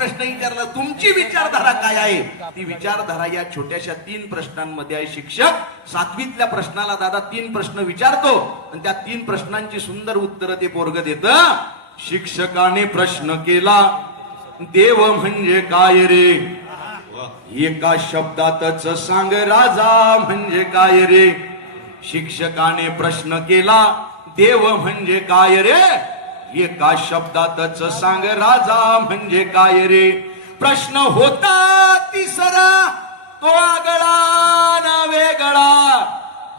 प्रश्न विचारला. तुमची विचारधारा काय आहे? ती विचारधारा या छोट्याशा तीन प्रश्नांमध्ये आहे. शिक्षक सातवीतल्या प्रश्नाला दादा तीन प्रश्न विचारतो. आणि त्या तीन प्रश्नांची सुंदर उत्तर ते पोरग देत. शिक्षकाने प्रश्न केला. देव म्हणजे काय रे? एका शब्दातच सांग राजा म्हणजे काय रे? शिक्षकाने प्रश्न केला. देव म्हणजे काय रे? एका शब्दातच सांग राजा म्हणजे काय रे? प्रश्न होता तिसरा तो आगळा ना वेगळा.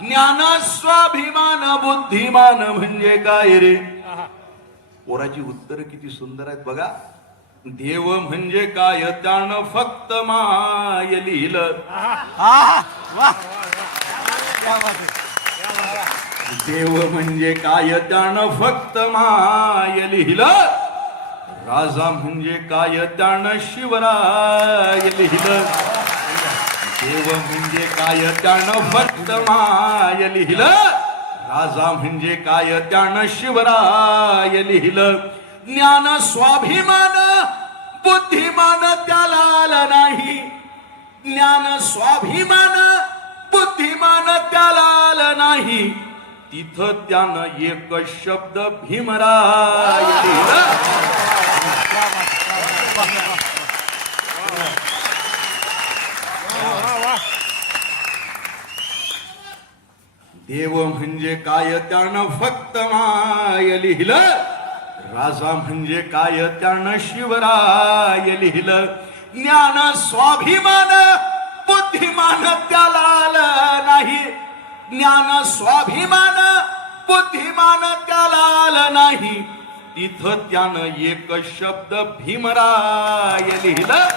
ज्ञान स्वाभिमान बुद्धिमान म्हणजे काय रे? पोराची उत्तर किती सुंदर आहेत बघा. देव म्हणजे काय? त्यानं फक्त माय लिहिलं. देव म्हणजे काय? त्यानं फक्त माय लिहिलं. राजा म्हणजे काय? त्यानं शिवराय लिहिलं. देव म्हणजे काय? त्यानं फक्त माय लिहिलं. राजा म्हणजे काय? त्यानं शिवराय लिहिलं. ज्ञान स्वाभिमान बुद्धिमान त्याला आला नाही. ज्ञान स्वाभिमान बुद्धिमान त्याला आलं नाही. तिथं त्यानं एक शब्द भीमराय देव म्हणजे काय त्यानं फक्त माय लिहिलं. राजा म्हणजे काय त्यानं शिवराय लिहिलं. ज्ञान स्वाभिमान बुद्धिमान त्या ज्ञान स्वाभिमान बुद्धिमान त्याला आलं नाही. तिथं त्यानं एक शब्द भीमराय लिहिलं.